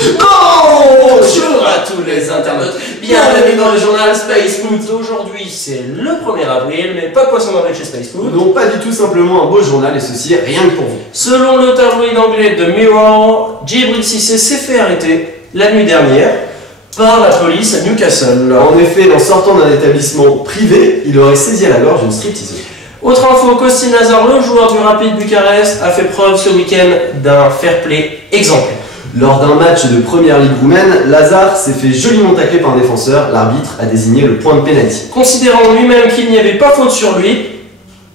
Bonjour à tous les internautes, bienvenue dans le journal Space Food. Aujourd'hui c'est le 1er avril, mais pas de poisson d'avril chez Space Food. Non, pas du tout, simplement un beau journal et ceci rien que pour vous. Selon le tabloïd anglais de Mirror, Djibril Cissé s'est fait arrêter la nuit dernière par la police à Newcastle. En effet, en sortant d'un établissement privé, il aurait saisi à la gorge une stripteaseuse. Autre info, Kostin Nazar, le joueur du Rapid Bucarest, a fait preuve ce week-end d'un fair play exemplaire. Lors d'un match de première ligue roumaine, Lazare s'est fait joliment tacler par un défenseur. L'arbitre a désigné le point de pénalty. Considérant lui-même qu'il n'y avait pas faute sur lui,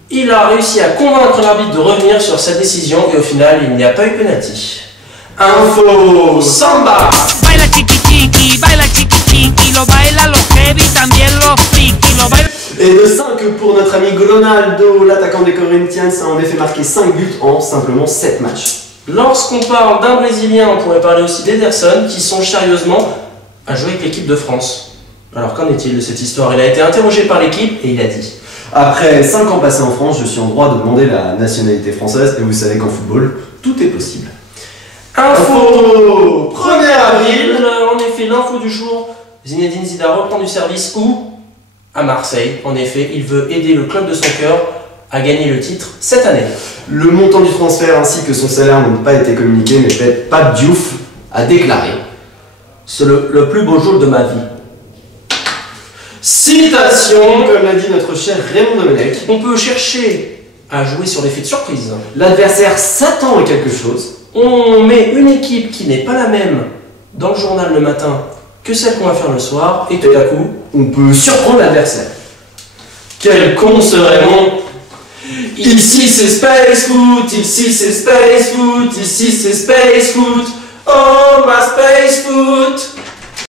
il a réussi à convaincre l'arbitre de revenir sur sa décision et au final, il n'y a pas eu pénalty. Info Samba. Baila chiqui chiqui, baila chiqui chiqui, lo baila los heavy, también los friki, lo baila. Et de 5 pour notre ami Ronaldo, l'attaquant des Corinthians a en effet marqué 5 buts en simplement 7 matchs. Lorsqu'on parle d'un Brésilien, on pourrait parler aussi d'Ederson qui songe sérieusement à jouer avec l'équipe de France. Alors qu'en est-il de cette histoire? Il a été interrogé par l'équipe et il a dit: Après 5 ans passés en France, je suis en droit de demander la nationalité française et vous savez qu'en football, tout est possible. Info 1er avril. En effet, l'info du jour, Zinedine Zidane reprend du service où? À Marseille. En effet, il veut aider le club de son cœur à gagner le titre cette année. Le montant du transfert ainsi que son salaire n'ont pas été communiqués, mais Pape Diouf a déclaré: C'est le plus beau jour de ma vie. Citation. Comme l'a dit notre cher Raymond Domenech, On peut chercher à jouer sur l'effet de surprise. l'adversaire s'attend à quelque chose. On met une équipe qui n'est pas la même dans le journal le matin que celle qu'on va faire le soir, et tout à coup, On peut surprendre l'adversaire. quel con ce Raymond! Ici c'est Space Foot, ici c'est Space Foot, ici c'est Space Foot. Oh